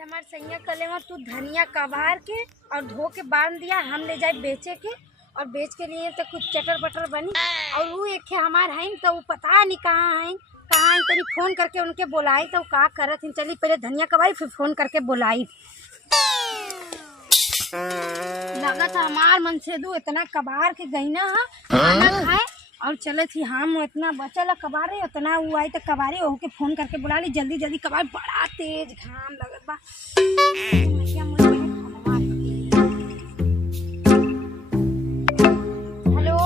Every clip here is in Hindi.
हमार सैया कले में तू धनिया कबार के और धो के बांध दिया, हम ले जाए बेचे के और बेच के लिए तो कुछ चटर बटर बनी। और वो एक हमार है तो वो पता नहीं कहाँ है तनी फोन करके उनके बोलाई तो का करत हैं। चली पहले धनिया कबाई फिर फोन करके बोलाई। लगा था हमार मन से दू इतना कबार के गई ना खाना खाए और चले थी हम इतना बचल कबारे उतना वो आई तो कबारे के फोन करके बुला ली जल्दी जल्दी। कबार बड़ा तेज घाम लगत बा। हेलो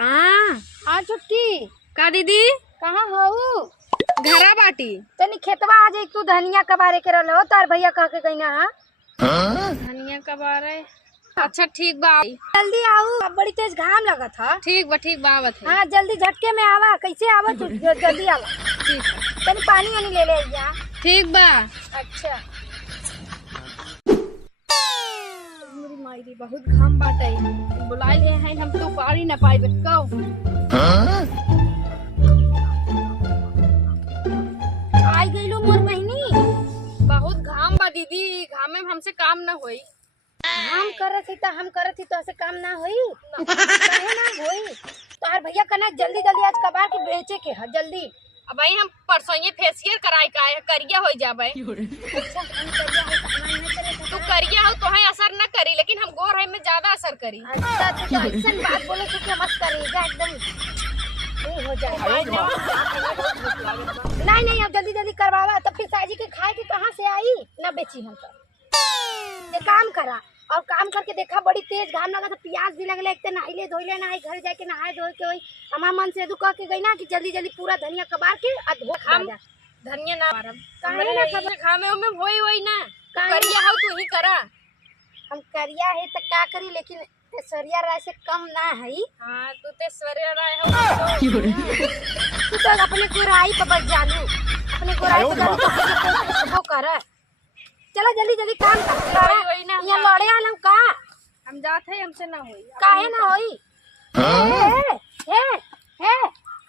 हाँ छुटकी का दीदी कहाँ हो? घरा बाटी तनी खेतवा आ जाए तू धनिया कबारे के रहो तार भैया कह के गई ना। धनिया कबारे अच्छा ठीक बा जल्दी आओ, अब बड़ी तेज घाम लगा था। ठीक बा आवत है। हाँ जल्दी झटके में आवा। कैसे आवा तू? जल्दी आवा। ठीक तनी पानी वानी ले ले जा। ठीक बा। अच्छा मेरी मायरी बहुत घाम बाटे बुलाए ले हैं हम तो पारी ना पाए कहो। आई गई लो मोर बहनी। बहुत घाम बा दीदी, घामे में हमसे काम न होई। हम करत ही तो ऐसे काम ना होई। काहे ना होई? तोहार भैया कहना जल्दी जल्दी आज कबार के बेचे के है जल्दी। अब भाई हम परसों ये फेशियल कराए का है करिया हो जाबे। अच्छा हम करिया है कमाई नहीं करे तू करिया हो तो है असर न करी लेकिन हम गोर है में ज्यादा असर करी। अच्छा तो ऐसा बात बोले तो कि मत करेगा एकदम ये हो जाए। नहीं अब जल्दी जल्दी करवावा तब फिर साजी के खाए के कहाँ से आई ना बेची हम तो। ये काम करा और काम करके देखा बड़ी तेज घाम लगा था प्यास भी लगले। एक तो नहाइले धोइले ना घर जाके नहाए धोए के होई। हमार मन से कह के गई ना कि जल्दी जल्दी पूरा धनिया कबार के आ धो हम जा। धनिया ना मारम काहे ना खबर खामे में होई ना काहे करिया हो तू ही करा। हम करिया है तो का करी लेकिन तेसरिया राय से कम ना है। हां तू तेसरिया राय हो तू तो अपने गोराई पर बच जानू अपने गोराई पर जानू वो कर। चलो जल्दी जल्दी काम कर यहाँ लड़े आलम का हम जात है हमसे ना होई। काहे ना होई? हे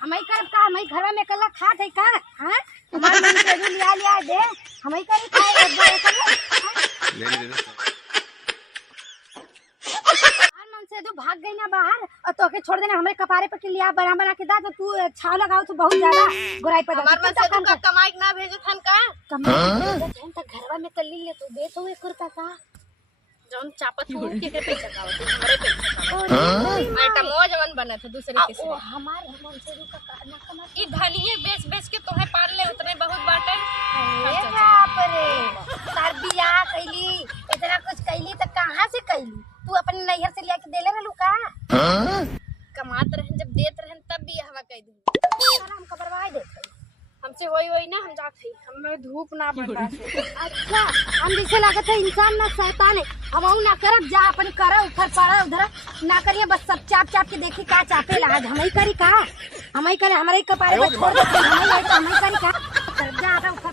हमारी करब का हमारी घर में कल्ला खात है का? हां हमारे मन से लिया दे हमारी कर खाए मन से तो भाग गई ना बाहर और तो के छोड़ देना हमारे कपारे पर के लिया बना के दा तो तू छाव लगाओ तो बहुत ज्यादा गोराई पर हमार मन से तू का कमाई ना भेजत हन का तो घरवा में तल्ली ले तू दे तो 1 रुपया का जौन चापत हो के पैसा का हमरे पैसा मैं टमो जवन बना था दूसरे के से हमार मन से का ना कमा ई धनिये बेच के तोहे पाल ले उतने बहुत बाटे। अरे बाप रे तार बियाह कैली इतना कुछ कैली तो कहाँ से कैली? तू अपने नैहर से लेके देले रहलू का? कमात रहन जब देत रहन तब भी हवा कह दूं हम खबरवाए देत हमसे होई ना हम जात है हमें धूप ना बर्दाश्त। अच्छा हम जैसे लागत है इंसान ना शैतान है। हम ना करब जा अपन कर ऊपर पड़ा उधर ना करिए बस सब चाप के देखी का चापे ला हम ही करी का हम ही करे हमारे कपारे पर छोड़ दे हम ही करी का जा ऊपर